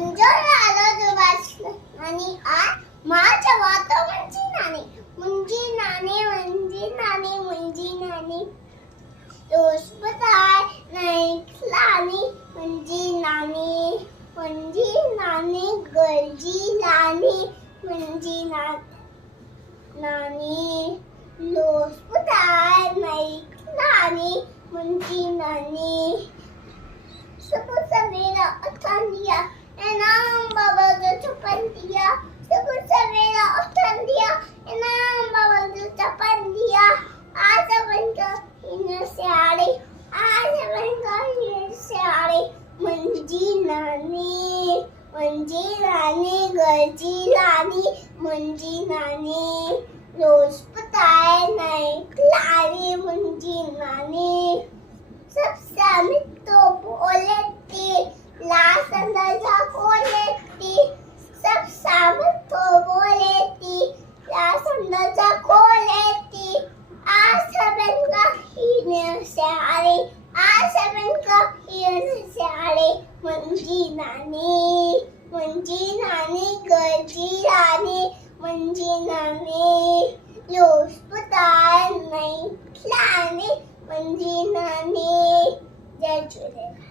मुंजोर आलो जुबाच आणि आ माझ्या वातो मुंजी नानी मुंजी नानी दोस्ताय नैखलानी मुंजी नानी गलजी लानी मुंजी नानी दोस्ताय नैखलानी मुंजी नानी सुबह सवेरा उठन दिया इनाम बाबा जो चपन दिया सुबह सवेरा उठन दिया इनाम बाबा जो चपन दिया आज बनकर इन स्याड़े मुंजी नानी गलजी लानी मुंजी नानी रोज पताए नहीं खिलानी मुंजी नानी सब सामित तो बोलेती लाश अंदाजा को लेती सब सामित तो बोलेती लाश अंदाजा को लेती आज सबन का हीने से आरे मुंजी नानी गलजी रानी मुंजी नानी लोस पताए नहीं खिलानी मुंजी नानी जय झूलेलाल।